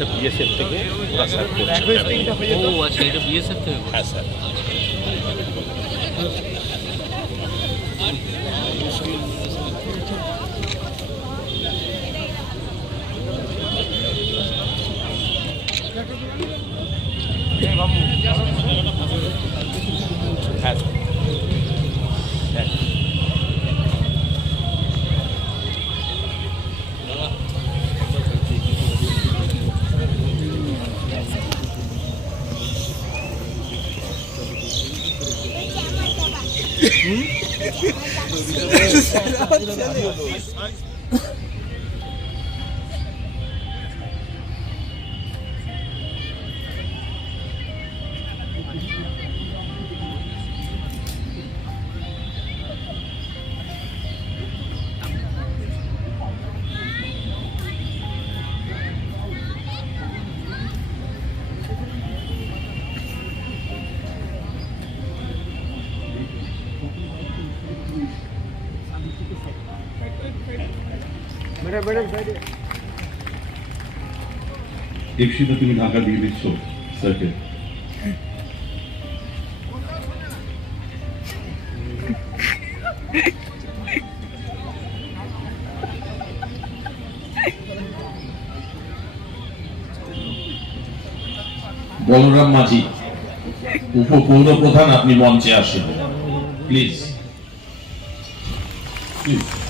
এটা বিএসএফ থেকে ওরা স্যার ও আচ্ছা এটা বিএসএফ থেকে। হ্যাঁ স্যার Hum? hum? hum? তুমি ঢাকা দিয়ে দিচ্ছ স্যারকে বলরাম মাঝি উপপৌর প্রধান আপনি মঞ্চে আসেন। প্লিজ। প্লিজ।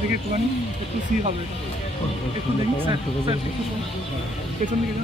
দেখে একটুখানি একটু সি হবে। একটু দেখি স্যার স্যার একটু শুনুন। পেছন দিকে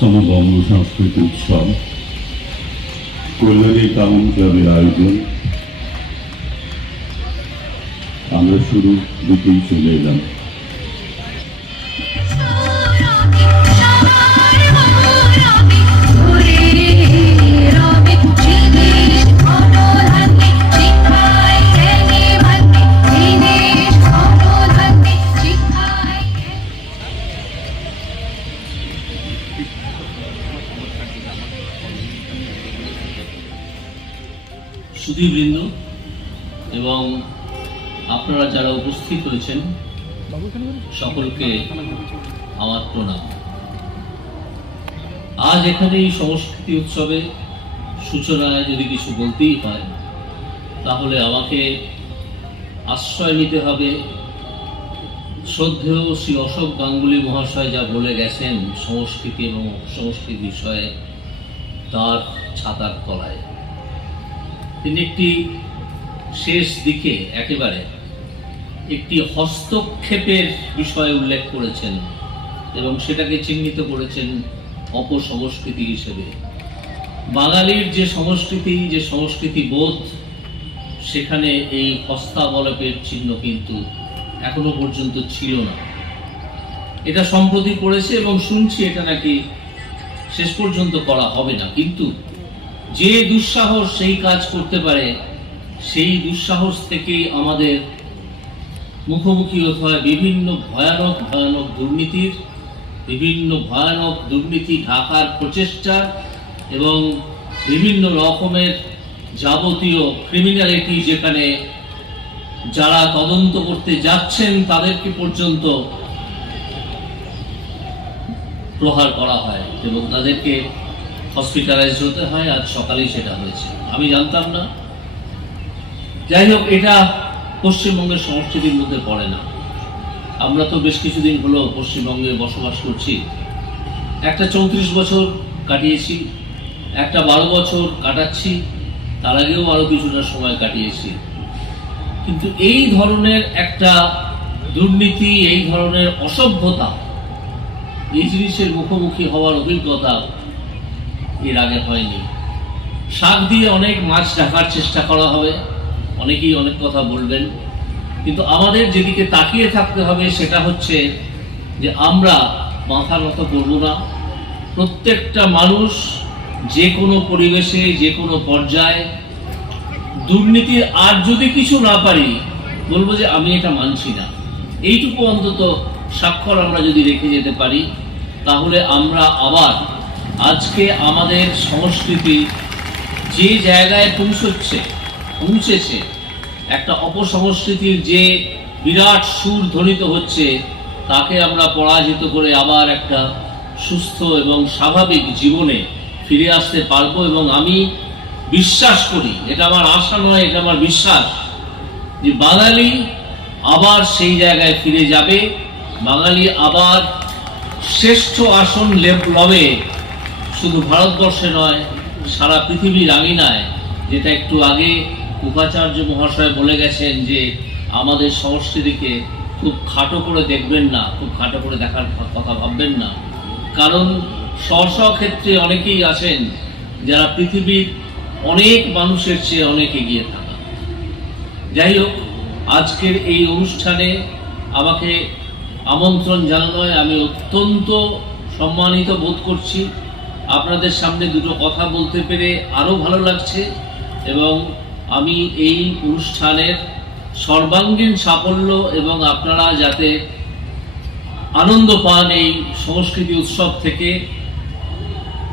সাতাশতম বঙ্গ সংস্কৃতি উৎসব। কল্যাণী টাউন ক্লাবের আয়োজন। আমরা শুরু দিকেই চলে এলাম। সুধীবৃন্দ এবং আপনারা যারা উপস্থিত হয়েছেন, সকলকে আমার প্রণাম। আজ এখানে এই সংস্কৃতি উৎসবে সূচনায় যদি কিছু বলতেই হয়, তাহলে আমাকে আশ্রয় নিতে হবে। শ্রদ্ধেয় শ্রী অশোক গাঙ্গুলি মহাশয় যা বলে গেছেন সংস্কৃতি এবং সংস্কৃতি বিষয়ে, তার ছাতার তলায়। তিনি একটি শেষ দিকে একেবারে একটি হস্তক্ষেপের বিষয়ে উল্লেখ করেছেন এবং সেটাকে চিহ্নিত করেছেন অপসংস্কৃতি হিসেবে। বাঙালির যে সংস্কৃতি যে সংস্কৃতি বোধ, সেখানে এই হস্তাবলপের চিহ্ন কিন্তু এখনও পর্যন্ত ছিল না। এটা সম্প্রতি করেছে এবং শুনছি এটা নাকি শেষ পর্যন্ত করা হবে না। কিন্তু যে দুঃসাহস সেই কাজ করতে পারে, সেই দুঃসাহস থেকেই আমাদের মুখোমুখি হতে হয় বিভিন্ন ভয়ানক ভয়ানক দুর্নীতির, বিভিন্ন ভয়ানক দুর্নীতি ঢাকার প্রচেষ্টা এবং বিভিন্ন রকমের যাবতীয় ক্রিমিনালিটি যেখানে যারা তদন্ত করতে যাচ্ছেন তাদেরকে পর্যন্ত প্রহার করা হয় এবং তাদেরকে হসপিটালাইজ হতে হয় আজ সকালেই সেটা হয়েছে। আমি জানতাম না। যাই হোক, এটা পশ্চিমবঙ্গের সংস্কৃতির মধ্যে পড়ে না। আমরা তো বেশ কিছুদিন হলো পশ্চিমবঙ্গে বসবাস করছি। একটা চৌত্রিশ বছর কাটিয়েছি, একটা বারো বছর কাটাচ্ছি, তার আগেও আরও কিছুটা সময় কাটিয়েছি। কিন্তু এই ধরনের একটা দুর্নীতি, এই ধরনের অসভ্যতা, এই জিনিসের মুখোমুখি হওয়ার অভিজ্ঞতা এর আগে হয়নি। শাক দিয়ে অনেক মাছ ঢাকার চেষ্টা করা হবে, অনেকেই অনেক কথা বলবেন। কিন্তু আমাদের যেদিকে তাকিয়ে থাকতে হবে সেটা হচ্ছে যে আমরা মাথা নত করব না। প্রত্যেকটা মানুষ যে কোনো পরিবেশে, যে কোনো পর্যায়ে দুর্নীতির আর যদি কিছু না পারি, বলব যে আমি এটা মানছি না। এইটুকু অন্তত স্বাক্ষর আমরা যদি রেখে যেতে পারি, তাহলে আমরা আবার আজকে আমাদের সংস্কৃতি যে জায়গায় পৌঁছচ্ছে, পৌঁছেছে, একটা অপসংস্কৃতির যে বিরাট সুর ধ্বনিত হচ্ছে, তাকে আমরা পরাজিত করে আবার একটা সুস্থ এবং স্বাভাবিক জীবনে ফিরে আসতে পারব এবং আমি বিশ্বাস করি, এটা আমার আশা নয়, এটা আমার বিশ্বাস, যে বাঙালি আবার সেই জায়গায় ফিরে যাবে, বাঙালি আবার শ্রেষ্ঠ আসন লবে শুধু ভারতবর্ষে নয়, সারা পৃথিবীর আঙিনায়, যেটা একটু আগে উপাচার্য মহাশয় বলে গেছেন যে, আমাদের সংস্কৃতিকে খুব খাটো করে দেখবেন না, খুব খাটো করে দেখার কথা ভাববেন না। কারণ স্ব ক্ষেত্রে অনেকেই আছেন যারা পৃথিবীর অনেক মানুষের চেয়ে অনেক এগিয়ে থাকা। যাই হোক, আজকের এই অনুষ্ঠানে আমাকে আমন্ত্রণ জানানোয় আমি অত্যন্ত সম্মানিত বোধ করছি। আপনাদের সামনে দুটো কথা বলতে পেরে আরও ভালো লাগছে এবং আমি এই অনুষ্ঠানের সর্বাঙ্গীন সাফল্য এবং আপনারা যাতে আনন্দ পান এই সংস্কৃতি উৎসব থেকে,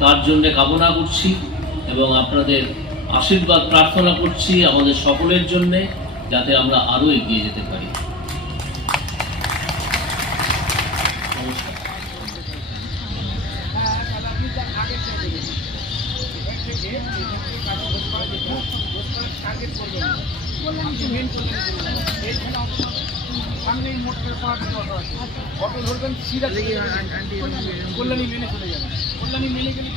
তার জন্য কামনা করছি এবং আপনাদের আশীর্বাদ প্রার্থনা করছি আমাদের সকলের জন্যে, যাতে আমরা আরও এগিয়ে যেতে পারি। সামনেই মোটরের পাওয়ার অটো ধরবেন সিধা কল্যাণী মেনে চলে যাবেন কল্যাণী মেনে গেলে